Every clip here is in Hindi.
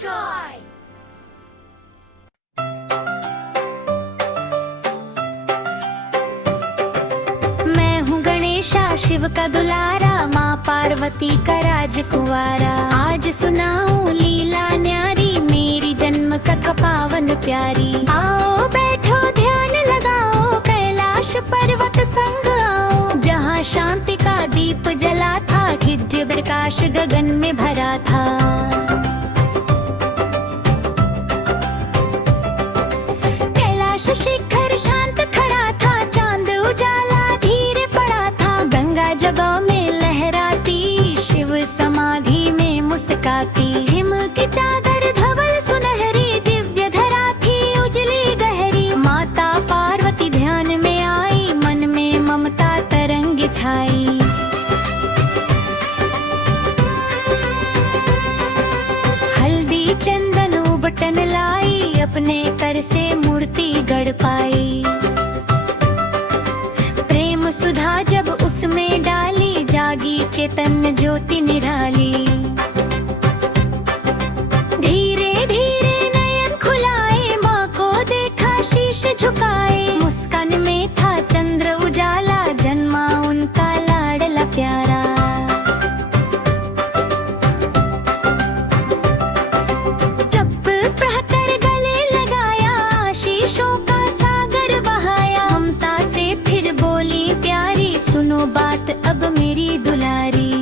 Joy! मैं हूँ गणेशा, शिव का दुलारा, माँ पार्वती का राजकुमारा। आज सुनाऊं लीला न्यारी, मेरी जन्म कथा पावन प्यारी। आओ बैठो ध्यान लगाओ, कैलाश पर्वत संग आओ। जहाँ शांति का दीप जला था, दिव्य प्रकाश गगन में भरा था। कैलाश शिखर शांत खड़ा था, चांद उजाला धीरे पड़ा था। गंगा जगह में लहराती, शिव समाधि में मुस्काती। हिम की चादर धवल सुनहरी, दिव्य धरा थी उजली गहरी। माता पार्वती ध्यान में आई, मन में ममता तरंग छाई। हल्दी चंदन उबटन लाई, अपने कर से मूर्ति गढ़ पाई। प्रेम सुधा जब उसमें डाली, जागी चेतन ज्योति निराली। धीरे धीरे नयन खुलाए, माँ को देखा शीश झुकाए। मुस्कान में था चंद्र उजाला, जन्मा उनका लाडला प्यारा। बात अब मेरी दुलारी।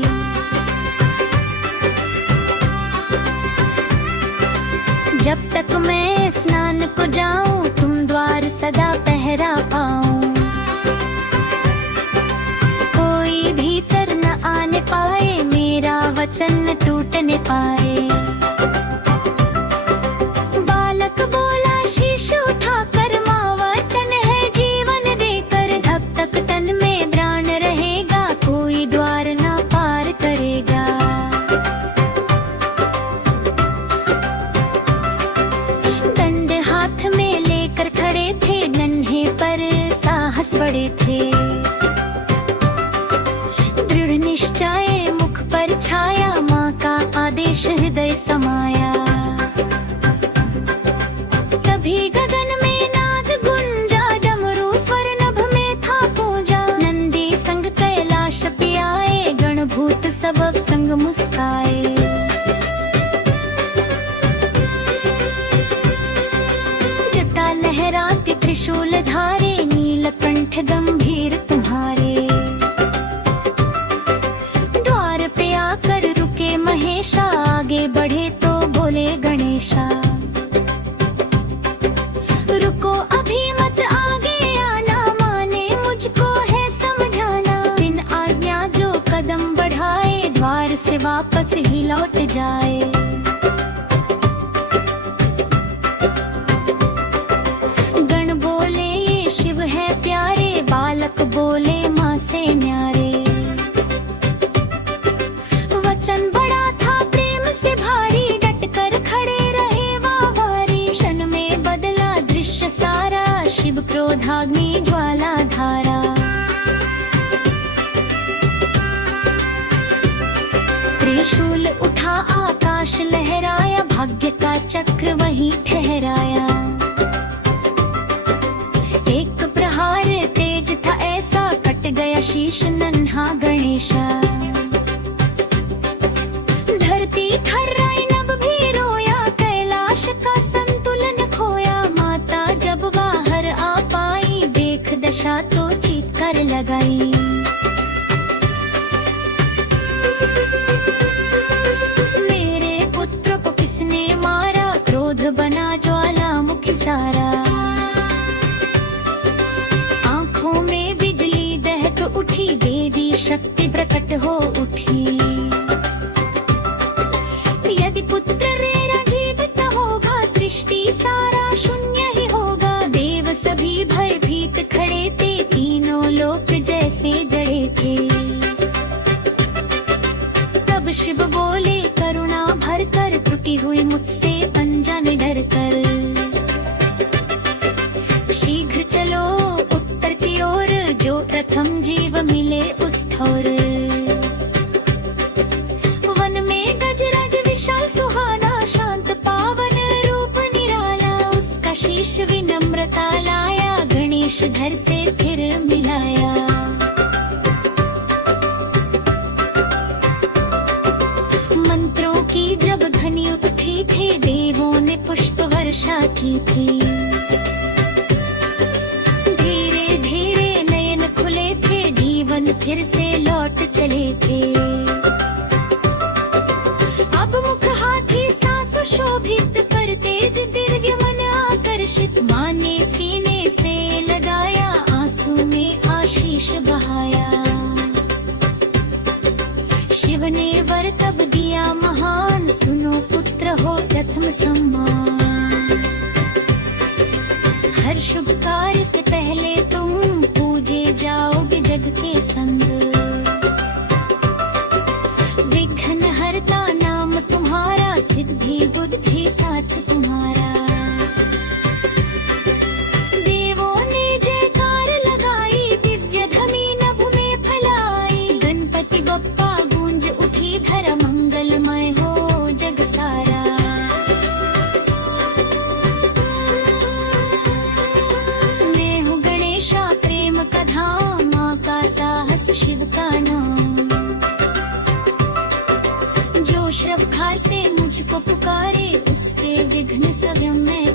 जब तक मैं स्नान को जाऊं, तुम द्वार सदा पहरा पाऊं। कोई भीतर न आने पाए, मेरा वचन न टूटने पाए। बालक बोला शीश उठाकर, माँ वचन है जीवन देकर। तब तक तन में कोई द्वार ना पार करेगा। दंड हाथ में लेकर खड़े थे, नन्हे पर साहस बड़े थे। दृढ़ निश्चय मुख पर छाया, माँ का आदेश हृदय समाया। तभी गगन में नाद गुंजा, डमरू स्वर नभ में था पूजा। नंदी संग कैलाश पे आए, गणभूत सब संग मुस्काए। जटा लहराते त्रिशूल धारे, नीलकंठ गंभीर तुम्हारे। द्वार पे आकर रुके महेशा, आगे बढ़े तो बोले गणेशा। रुको अभी मत आगे आना, माने मुझको है समझाना। बिन आज्ञा जो कदम बढ़ाए, द्वार से वापस ही लौट जाए। गण बोले ये शिव है प्यारे, बालक बोले माँ से न्यारे। वचन बड़ा था प्रेम से भारी, डट कर खड़े रहे वारी। क्षण में बदला दृश्य सारा, शिव क्रोधाग्नि ज्वाला धारा। त्रिशूल उठा आकाश लहराया, भाग्य का चक्र वहीं ठहराया। एक प्रहार तेज था ऐसा, कट गया शीश नन्हा गणेशा। धरती थर्राई नभ भी रोया, कैलाश का संतुलन खोया। माता जब बाहर आ पाई, देख दशा तो चीख लगाई। मेरे पुत्र को किसने मारा, क्रोध बना ज्वालामुखी सारा। आंखों में बिजली दहक उठी, देवी शक्ति प्रकट हो उठी। यदि पुत्र मेरा जीवित होगा, सृष्टि सारा शून्य ही होगा। देव सभी भयभीत खड़े थे, तीनों लोक जैसे जड़े थे। तब शिव बोले करुणा भर कर, त्रुटि हुई मुझसे अनजान डर कर। शीघ्र चलो उत्तर की ओर, जो प्रथम जीव मिले उस ठौर। वन में गजराज विशाल सुहाना, शांत कुछ विनम्रता लाया, गणेश घर से फिर मिलाया। मंत्रों की जब ध्वनि उठी थी, देवों ने पुष्प वर्षा की थी। धीरे धीरे नयन खुले थे, जीवन फिर से लौट चले थे। अब मुख हाथी सांस शोभित, पर तेज दिव्य मन आकर्षित। माँ ने सीने से लगाया, आंसू में आशीष बहाया। शिव ने वर तब दिया महान, सुनो पुत्र हो प्रथम सम्मान। हर शुभ कार्य से पहले तुम पूजे जाओगे जग के संग। विघ्न हरता नाम तुम्हारा, सिद्धि बुद्धि साथ तुम्हारा। देवों ने जयकार लगाई, दिव्य ध्वनि नभ में फैलाई। गणपति बप्पा गूंज उठी धरा, मंगलमय हो जग सारा। मैं हूँ गणेशा प्रेम का धाम, माँ का साहस शिव का नाम। जो श्रवखार से मुझको पुकारे, उसके विघ्न सब मैं